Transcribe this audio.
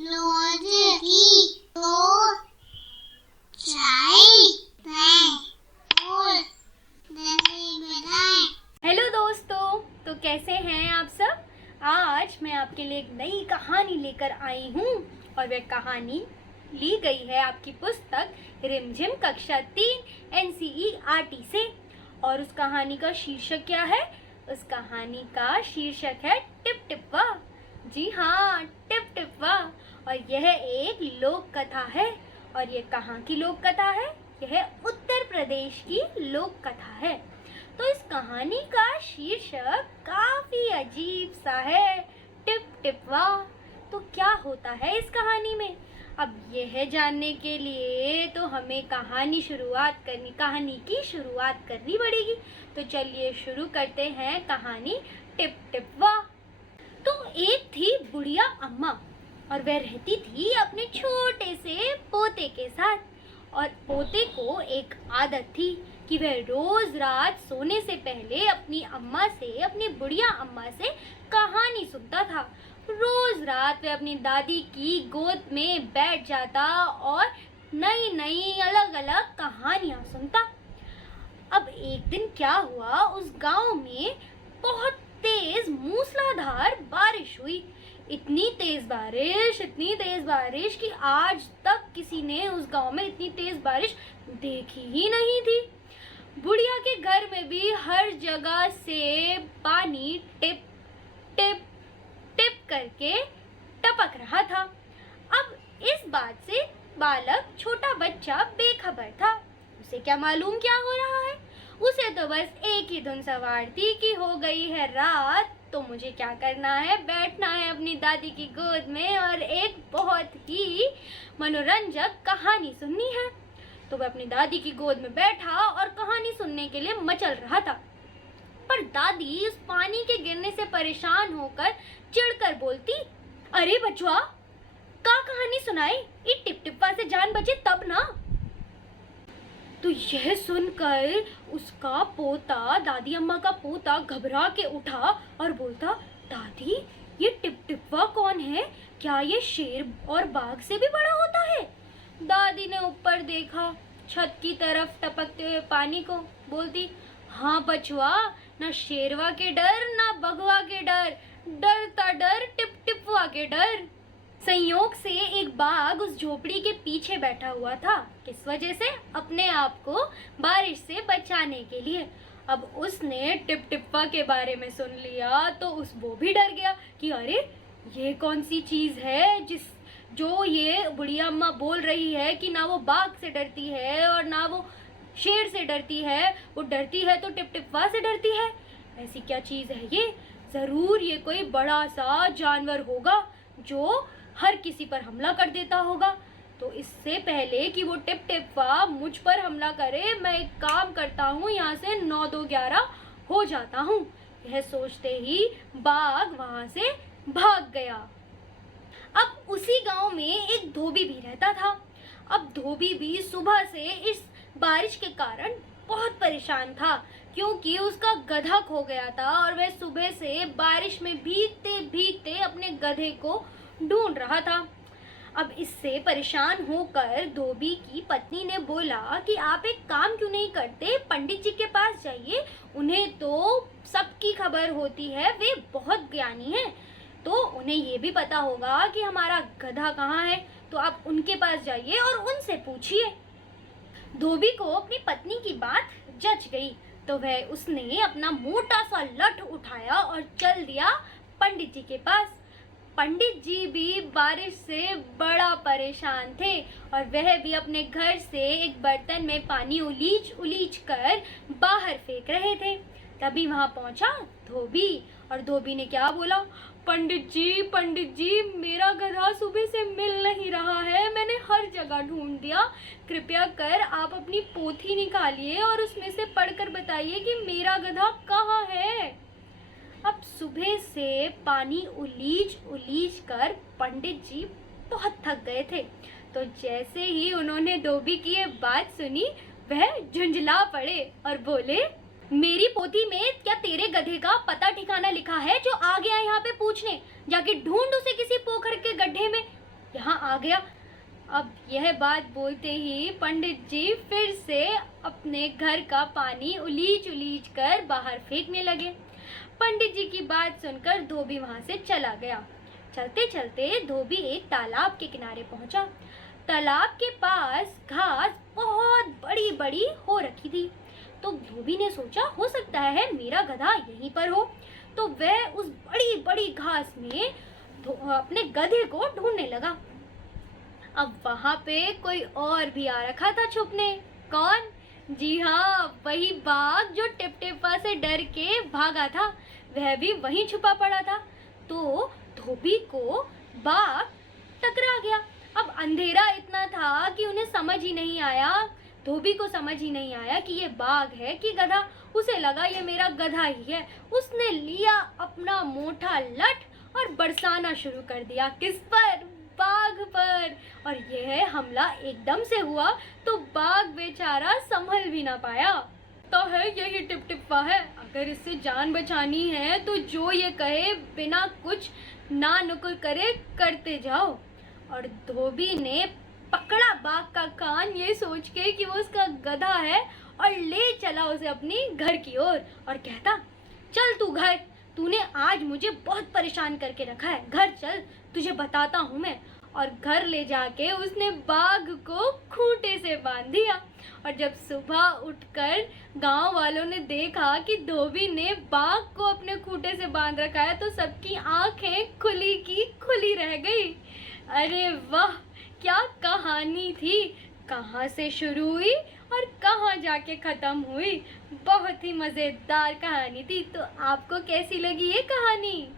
Hello दोस्तों, तो कैसे हैं आप सब। आज मैं आपके लिए एक नई कहानी लेकर आई हूँ और वह कहानी ली गई है आपकी पुस्तक रिमझिम कक्षा 3 NCERT से। और उस कहानी का शीर्षक क्या है? उस कहानी का शीर्षक है टिप टिप्पा। जी हाँ, टिप टिप्पा। और यह एक लोक कथा है। और यह कहाँ की लोक कथा है? यह उत्तर प्रदेश की लोक कथा है। तो इस कहानी का शीर्षक काफी अजीब सा है, टिप टिप्पा। तो क्या होता है इस कहानी में? अब यह जानने के लिए तो हमें कहानी की शुरुआत करनी पड़ेगी। तो चलिए शुरू करते हैं कहानी टिप टिप्पा। तो एक थी बुढ़िया अम्मा और वह रहती थी अपने छोटे से पोते के साथ। और पोते को एक आदत थी कि वह रोज रात सोने से पहले अपनी बुढ़िया अम्मा से कहानी सुनता था। रोज रात वह अपनी दादी की गोद में बैठ जाता और नई नई अलग अलग कहानियां सुनता। अब एक दिन क्या हुआ, उस गांव में बहुत तेज मूसलाधार बारिश हुई। इतनी तेज बारिश कि आज तक किसी ने उस गांव में इतनी तेज बारिश देखी ही नहीं थी। बुढ़िया के घर में भी हर जगह से पानी टिप टिप टिप करके टपक रहा था। अब इस बात से बालक छोटा बच्चा बेखबर था। उसे क्या मालूम क्या हो रहा है। उसे तो बस एक ही धुन सवार थी कि हो गई है रात, तो मुझे क्या करना है, बैठना है अपनी दादी की गोद में और एक बहुत ही मनोरंजक कहानी सुननी है। तो वह अपनी दादी की गोद में बैठा और कहानी सुनने के लिए मचल रहा था। पर दादी उस पानी के गिरने से परेशान होकर चिढ़कर बोलती, अरे बचवा, का कहानी सुनाई, ये टिप टिप्पा से जान बचे तब ना। तो यह सुनकर उसका पोता, दादी अम्मा का पोता, घबरा के उठा और बोलता, दादी, ये टिप टिप्पा कौन है? क्या ये शेर और बाघ से भी बड़ा होता है? दादी ने ऊपर देखा, छत की तरफ टपकते हुए पानी को, बोलती, हाँ बचवा, ना शेरवा के डर ना बगवा के डर, डरता डर टिप टिप्पा के डर। संयोग से एक बाघ उस झोपड़ी के पीछे बैठा हुआ था। किस वजह से? अपने आप को बारिश से बचाने के लिए। अब उसने टिप टिप्पा के बारे में सुन लिया तो वो भी डर गया कि अरे, ये कौन सी चीज है जो ये बुढ़िया अम्मा बोल रही है कि ना वो बाघ से डरती है और ना वो शेर से डरती है, वो डरती है तो टिप टिप्पा से डरती है। ऐसी क्या चीज है ये? जरूर ये कोई बड़ा सा जानवर होगा जो हर किसी पर हमला कर देता होगा। तो इससे पहले कि वो टिप टिप्पा मुझ पर हमला करे, मैं एक काम करता हूँ, यहाँ से 9 2 11 हो जाता हूँ। यह सोचते ही बाघ वहां से भाग गया। अब उसी गांव में एक धोबी भी रहता था। अब धोबी भी सुबह से इस बारिश के कारण बहुत परेशान था, क्योंकि उसका गधा खो गया था और वह सुबह से बारिश में भीगते भीगते अपने गधे को ढूंढ रहा था। अब इससे परेशान होकर धोबी की पत्नी ने बोला कि आप एक काम क्यों नहीं करते, पंडित जी के पास जाइए, उन्हें तो सबकी खबर होती है, वे बहुत ज्ञानी हैं, तो उन्हें ये भी पता होगा कि हमारा गधा कहाँ है, तो आप उनके पास जाइए और उनसे पूछिए। धोबी को अपनी पत्नी की बात जच गई, तो उसने अपना मोटा सा लठ उठाया और चल दिया पंडित जी के पास। पंडित जी भी बारिश से बड़ा परेशान थे और वह भी अपने घर से एक बर्तन में पानी उलीच कर बाहर फेंक रहे थे। तभी वहां पहुंचा धोबी और धोबी ने क्या बोला, पंडित जी, मेरा गधा सुबह से मिल नहीं रहा है, मैंने हर जगह ढूंढ दिया, कृपया कर आप अपनी पोथी निकालिए और उसमें से पढ़कर बताइए कि मेरा गधा कहाँ है। अब सुबह से पानी उलीच कर पंडित जी बहुत थक गए थे। तो जैसे ही उन्होंने धोबी की ये बात सुनी, वह झुंझला पड़े और बोले, मेरी पोथी में क्या तेरे गधे का पता ठिकाना लिखा है जो आ गया यहाँ पे पूछने? जाके ढूंढ उसे किसी पोखर के गड्ढे में। गया। अब यह बात बोलते ही पंडित जी फिर से अपने घर का पानी उलीच उलीच कर बाहर फेंकने लगे। पंडित जी की बात सुनकर धोबी वहां से चला गया। चलते चलते धोबी एक तालाब के किनारे पहुंचा। तालाब के पास घास बहुत बड़ी बड़ी हो रखी थी। तो धोबी ने सोचा हो सकता है मेरा गधा यहीं पर हो। तो वह उस बड़ी बड़ी घास में अपने गधे को ढूंढने लगा। अब वहां पे कोई और भी आ रखा था छुपने। कौन? जी हाँ, वही बाघ जो टिपटिपा से डर के भागा था, वह भी वहीं छुपा पड़ा था। तो धोबी को बाघ टकरा गया। अब अंधेरा इतना था कि उन्हें समझ ही नहीं आया, धोबी को समझ ही नहीं आया कि ये बाघ है कि गधा। उसे लगा ये मेरा गधा ही है। उसने लिया अपना मोटा लठ और बरसाना शुरू कर दिया। किस पर? बाघ पर। और यह हमला एकदम से हुआ तो बाघ बेचारा संभल भी ना पाया। तो है यही टिपटिपा है, अगर इससे जान बचानी है तो जो ये कहे बिना कुछ ना नुकुर करे करते जाओ। और धोबी ने पकड़ा बाघ का कान ये सोच के कि वो उसका गधा है और ले चला उसे अपनी घर की ओर और कहता, चल तू घर, तूने आज मुझे बहुत परेशान करके रखा है, घर चल, तुझे बताता हूँ मैं। और घर ले जाके उसने बाघ को खूंटे से बांध दिया। और जब सुबह उठकर गांव वालों ने देखा कि धोबी ने बाघ को अपने खूंटे से बांध रखा है तो सबकी आंखें खुली की खुली रह गई। अरे वाह, क्या कहानी थी! कहाँ से शुरू हुई और कहाँ जाके खत्म हुई। बहुत ही मजेदार कहानी थी। तो आपको कैसी लगी ये कहानी?